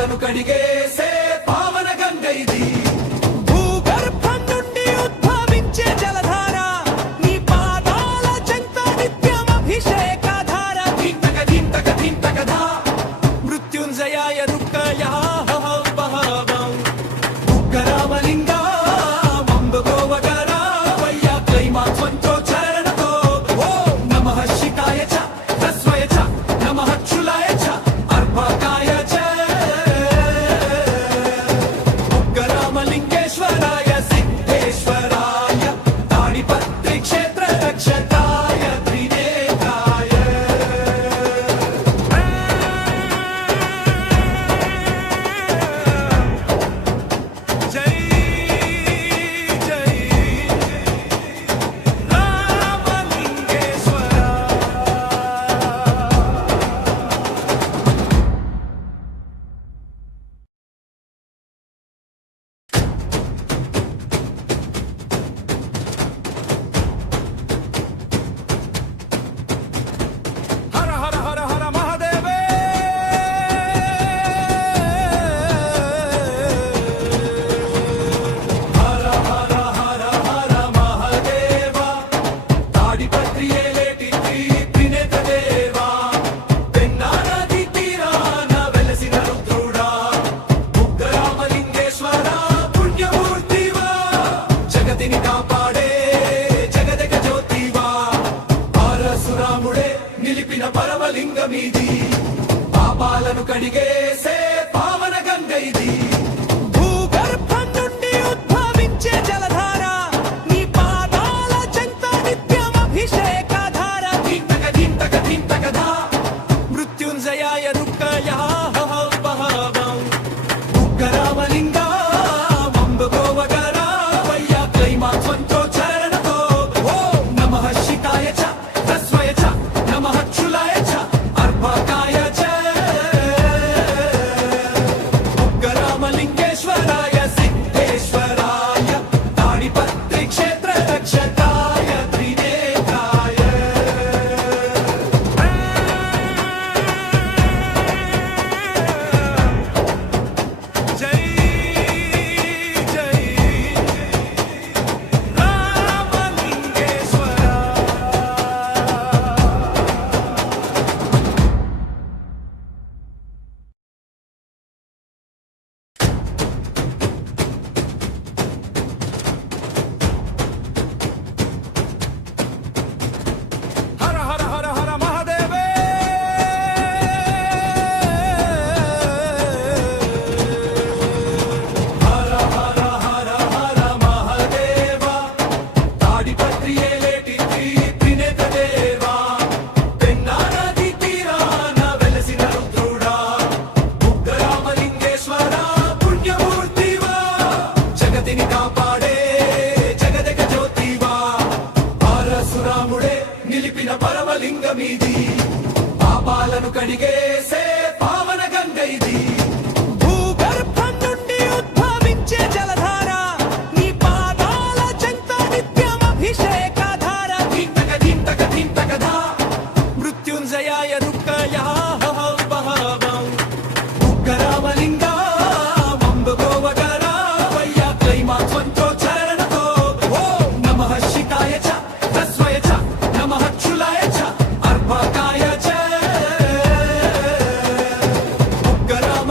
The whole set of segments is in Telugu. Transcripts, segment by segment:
పాపాలను కడిగేసే పావన గంగ ఇది. భూగర్భం నుండి ఉద్భవించే జలధార, నీ పాదాల చెంత నిత్యం అభిషేకధార. ధింతక ధింతక ధింతక ధా మృత్యుంజయాయ రుక్కయ పహవం ఉగ్గరామలింగ మంబు గోవగర వయ్య క్లైమాక్స్ మంత్రోచ్చరణతో ఓం నమః శికాయ చ తస్వయ చ నమః క్షులాయ చ అర్భకాయ చ ఉగ్గరామలింగేశ్వరాయ సిద్ధేశ్వరాయ తాడిపత్రి క్షేత్ర రక్షకాయ త్రినేత్రాయ. జై జై రామలింగేశ్వర. హర హర హర హర మహాదేవే. హర హర హర హర మహదేవ తాడిపత్రి ఏలేటి త్రినేత్ర దేవా. పెన్నా నది తీరాన వెలసిన రుద్రుడా ఉగ్గరామలింగేశ్వర పుణ్యమూర్తివా. జగతిని కాపాడే జగదగ జ్యోతివా. పరశురాముడే నిలిపిన పరమలింగమిది. పాపాలను కడిగేసే పావన గంగ ఇది. భూగర్భం నుండి ఉద్భవించే జలధార, నీ పాదాల చెంత నిత్యం అభిషేకధార. ధింతక ధింతక ధింతక ధా మృత్యుంజయాయ రుక్కయ పహవం ఉగ్గరామలింగ మంబు గోవగర వయ్య క్లైమాక్స్ మంత్రోచ్చరణతో ఓం నమః శికాయ చ తస్వయ చ నమః క్షులాయ చ అర్భకాయ చ ఉగ్గరామలింగేశ్వరాయ సిద్ధేశ్వరాయ తాడిపత్రి క్షేత్ర రక్షకాయ త్రినేత్రాయ. జై జై రామలింగేశ్వర. హర హర హర హర మహాదేవే. హర హర హర హర మహదేవ తాడిపత్రి ఏలేటి త్రినేత్ర దేవా. పెన్నా నది తీరాన వెలసిన రుద్రుడా ఉగ్గరామలింగేశ్వర పుణ్యమూర్తివా. జగతిని కాపాడే జగదగ జ్యోతివా. పరశురాముడే నిలిపిన పరమలింగమిది. పాపాలను కడిగేసే పావన గంగ ఇది. భూగర్భం నుండి ఉద్భవించే జలధార, నీ పాదాల చెంత నిత్యం అభిషేకధార. ధింతక ధింతక ధింతక ధా మృత్యుంజయాయ రుక్కయ పహవం ఉగ్గరామలింగ మంబు గోవగర వయ్య క్లైమాక్స్ మంత్రోచ్చరణతో ఓం నమః శికాయ చ తస్వయ చ నమః క్షులాయ చ అర్భకాయ చ. ఉగ్గరామ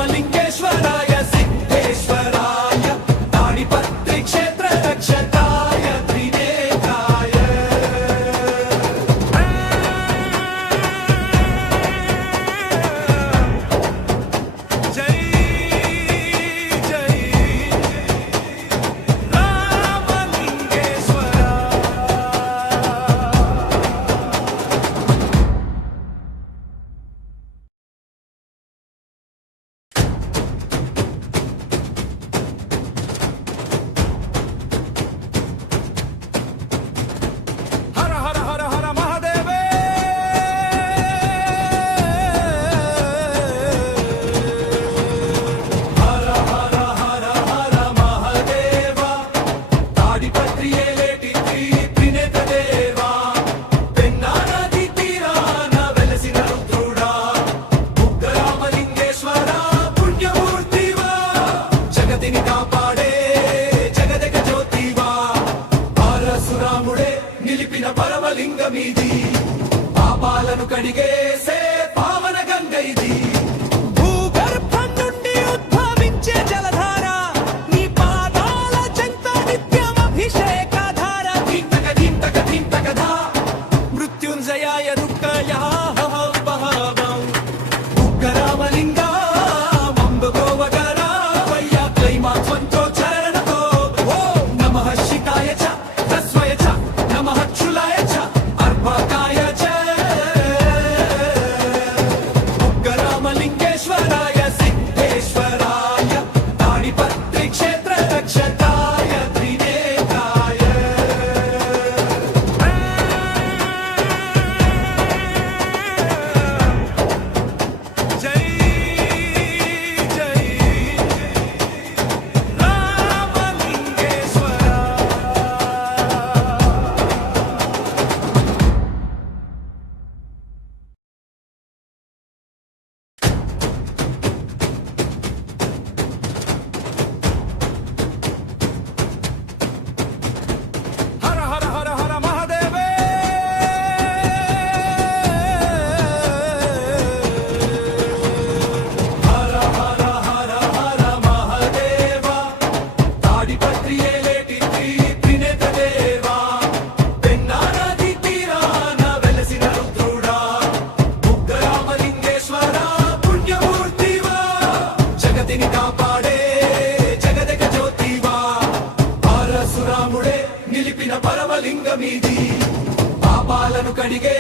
కడిగేసే పావన గంగ ఇది. భూగర్భం నుండి ఉద్భవించే జలధార నీ పాదాల చెంత నిత్యం అభిషేకధార ధింతక ధింతక ధింతక ధా మృత్యుంజయాయ రుక్కాయ బహవం ఉగ్గరామలింగ వంబగోవగరా వయ్య క్లైమాక్స్వంతో చరణతో ఓం నమః శికాయ చ తస్వయ చ నమః క్షులాయ చ అర్భకాయ చ ఉగ్గరామలింగేశ్వరాయ సిద్ధేశ్వరాయ తాడిపత్రి క్షేత్ర రక్షకాయ త్రినేత్రాయ. జై జై రామలింగేశ్వర హర హర హర హర మహాదేవే హర హర హర హర మహదేవ తాడిపత్రి ఏలేటి త్రినేత దేవా పెన్నా నది తీరాన వెలసిన రుద్రుడా ఉగ్గరామలింగేశ్వర పుణ్యమూర్తివా జగతిని కాపాడే జగదగ జ్యోతివా పరశురాముడే నిలిపిన పరమలింగమీది పాపాలను కడిగే